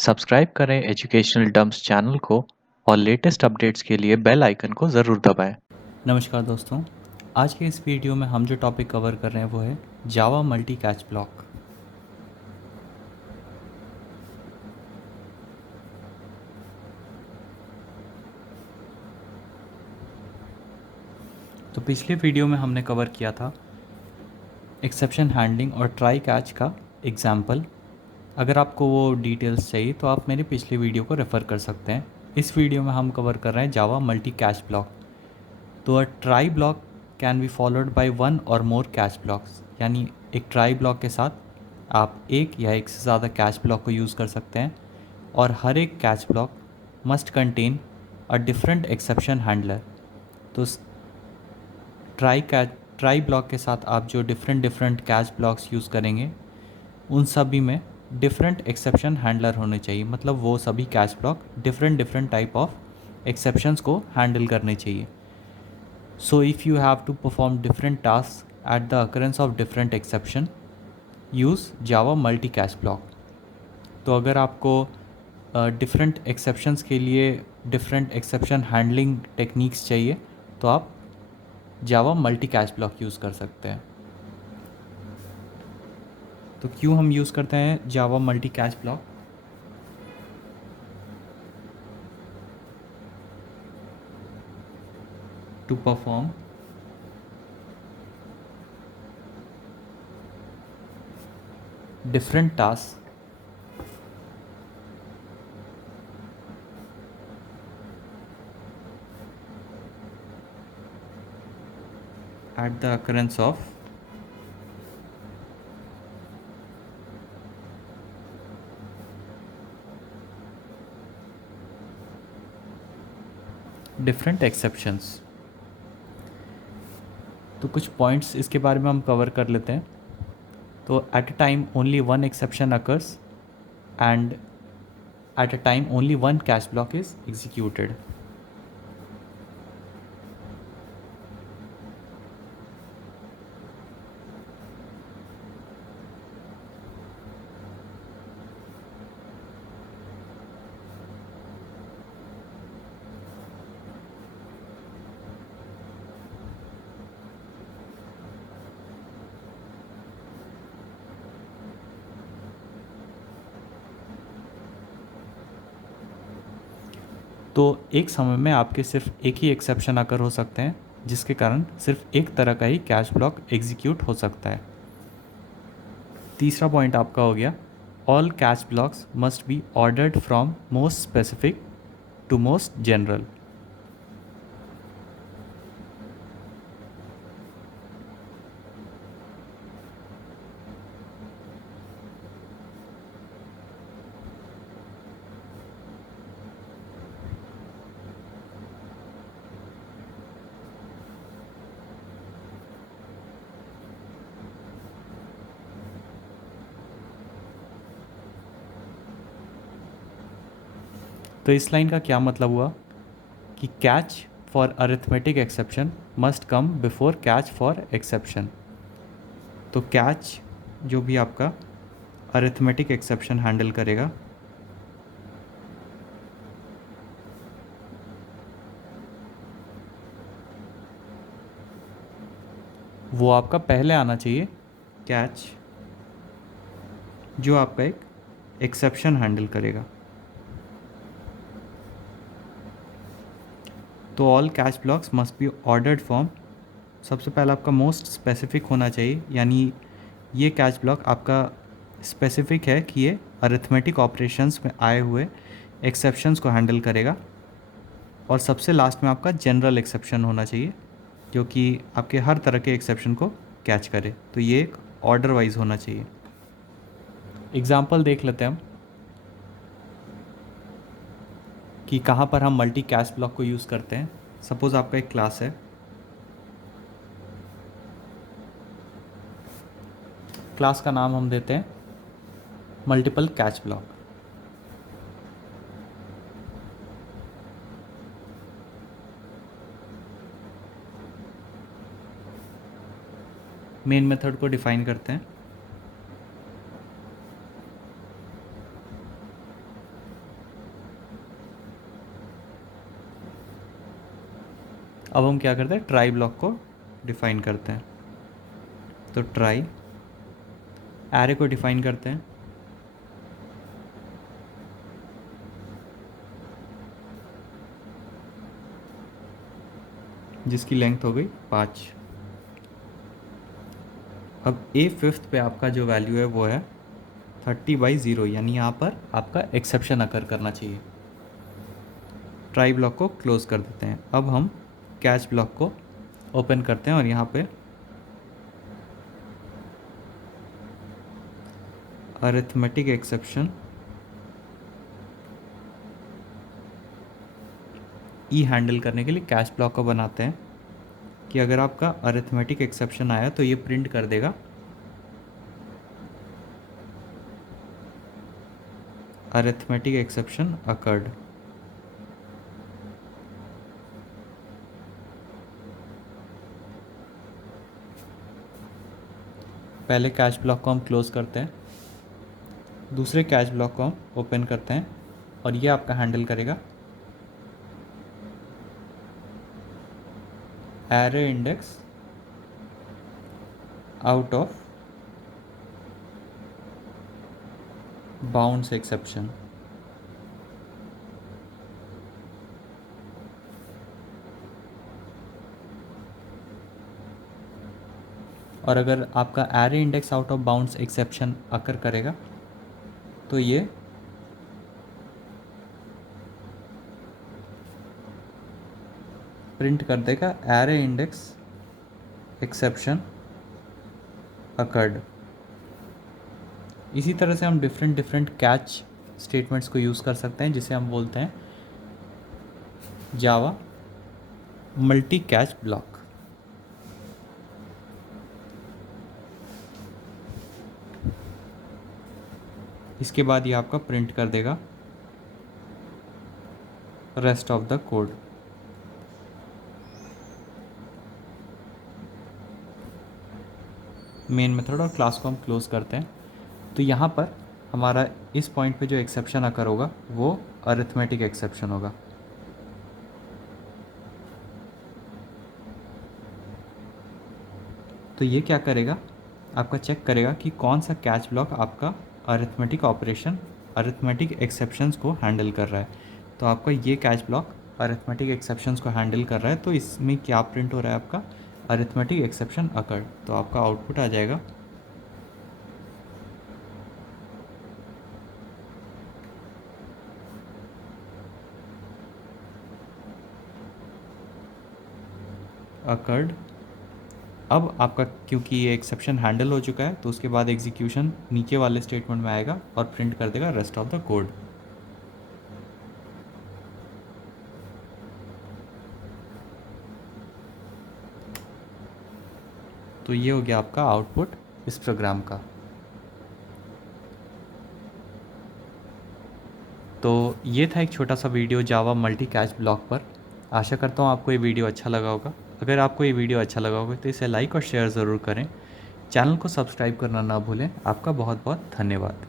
Subscribe करें educational dumps channel को और लेटेस्ट अपडेट्स के लिए बेल आइकन को ज़रूर दबाएं। नमस्कार दोस्तों, आज के इस वीडियो में हम जो टॉपिक कवर कर रहे हैं वो है जावा मल्टी कैच ब्लॉक। तो पिछले वीडियो में हमने कवर किया था एक्सेप्शन हैंडलिंग और ट्राई कैच का एग्जाम्पल। अगर आपको वो डिटेल्स चाहिए तो आप मेरे पिछले वीडियो को रेफ़र कर सकते हैं। इस वीडियो में हम कवर कर रहे हैं जावा मल्टी कैच ब्लॉक। तो a try block can be followed by one और मोर कैच ब्लॉक्स, यानी एक ट्राई ब्लॉक के साथ आप एक या एक से ज़्यादा कैच ब्लॉक को यूज़ कर सकते हैं और हर एक catch block must contain a different exception handler. तो ट्राई ब्लॉक के साथ आप जो डिफरेंट कैच ब्लॉक्स यूज़ करेंगे उन सभी में डिफरेंट एक्सेप्शन हैंडलर होने चाहिए। मतलब वो सभी catch block different type of exceptions को हैंडल करने चाहिए। So if you have to perform different task at the occurrence of different exception, use Java multi catch block. तो अगर आपको डिफरेंट एक्सेप्शंस के लिए डिफरेंट एक्सेप्शन हैंडलिंग टेक्निक्स चाहिए तो आप Java multi catch block use कर सकते हैं। तो क्यों हम यूज़ करते हैं Java multi catch block? To perform different task at the occurrence of different exceptions. तो कुछ पॉइंट्स इसके बारे में हम कवर कर लेते हैं। तो at a time only one exception occurs and at a time only one catch block is executed. तो एक समय में आपके सिर्फ एक ही एक्सेप्शन आकर हो सकते हैं, जिसके कारण सिर्फ एक तरह का ही कैच ब्लॉक एग्जीक्यूट हो सकता है। तीसरा पॉइंट आपका हो गया, all catch blocks must be ordered from most specific to most general. तो इस लाइन का क्या मतलब हुआ कि catch for arithmetic exception must come before catch for exception. तो कैच जो भी आपका अरिथमेटिक एक्सेप्शन हैंडल करेगा वो आपका पहले आना चाहिए, कैच जो आपका एक एक्सेप्शन हैंडल करेगा। तो all catch blocks must be ordered from, सबसे पहला आपका मोस्ट स्पेसिफिक होना चाहिए, यानी ये कैच ब्लॉक आपका स्पेसिफिक है कि ये अरिथमेटिक ऑपरेशंस में आए हुए एक्सेप्शंस को हैंडल करेगा। और सबसे लास्ट में आपका जनरल एक्सेप्शन होना चाहिए जो कि आपके हर तरह के एक्सेप्शन को कैच करे। तो ये एक ऑर्डर वाइज होना चाहिए। एग्जाम्पल देख लेते हैं हम कि कहाँ पर हम मल्टी कैच ब्लॉक को यूज़ करते हैं। सपोज़ आपका एक क्लास है, क्लास का नाम हम देते हैं multiple catch block. Main method को डिफाइन करते हैं। अब हम क्या करते हैं, ट्राई ब्लॉक को डिफाइन करते हैं। तो ट्राई एरे को डिफाइन करते हैं, जिसकी लेंथ हो गई 5। अब ए फिफ्थ पे आपका जो वैल्यू है वो है 30/0, यानी यहाँ पर आपका एक्सेप्शन अकर करना चाहिए। ट्राई ब्लॉक को क्लोज कर देते हैं। अब हम कैच ब्लॉक को ओपन करते हैं और यहाँ पे अरिथमेटिक एक्सेप्शन ई हैंडल करने के लिए कैच ब्लॉक को बनाते हैं कि अगर आपका अरिथमेटिक एक्सेप्शन आया तो ये प्रिंट कर देगा अरिथमेटिक एक्सेप्शन अकर्ड। पहले कैच ब्लॉक को हम क्लोज करते हैं, दूसरे कैच ब्लॉक को हम ओपन करते हैं और ये आपका हैंडल करेगा array index out of bounds exception. और अगर आपका array index out of bounds exception occur करेगा तो ये प्रिंट कर देगा एरे इंडेक्स एक्सेप्शन अकर्ड। इसी तरह से हम डिफरेंट कैच स्टेटमेंट्स को यूज़ कर सकते हैं, जिसे हम बोलते हैं जावा मल्टी कैच ब्लॉक। इसके बाद ये आपका प्रिंट कर देगा rest of the code. Main method और क्लास को हम क्लोज करते हैं। तो यहाँ पर हमारा इस पॉइंट पे जो एक्सेप्शन अकर होगा वो अरिथमेटिक एक्सेप्शन होगा। तो ये क्या करेगा, आपका चेक करेगा कि कौन सा कैच ब्लॉक आपका अरिथमेटिक ऑपरेशन अरिथमेटिक एक्सेप्शंस को हैंडल कर रहा है। तो आपका ये कैच ब्लॉक अरिथमेटिक एक्सेप्शंस को हैंडल कर रहा है, तो इसमें क्या प्रिंट हो रहा है आपका अरिथमेटिक एक्सेप्शन अकर्ड। तो आपका आउटपुट आ जाएगा अकर्ड। अब आपका क्योंकि ये एक्सेप्शन हैंडल हो चुका है तो उसके बाद एग्जीक्यूशन नीचे वाले स्टेटमेंट में आएगा और प्रिंट कर देगा रेस्ट ऑफ द कोड। तो ये हो गया आपका आउटपुट इस प्रोग्राम का। तो ये था एक छोटा सा वीडियो जावा मल्टी कैच ब्लॉक पर। आशा करता हूँ आपको ये वीडियो अच्छा लगा होगा। अगर आपको ये वीडियो अच्छा लगा होगा तो इसे लाइक और शेयर ज़रूर करें। चैनल को सब्सक्राइब करना ना भूलें। आपका बहुत बहुत धन्यवाद।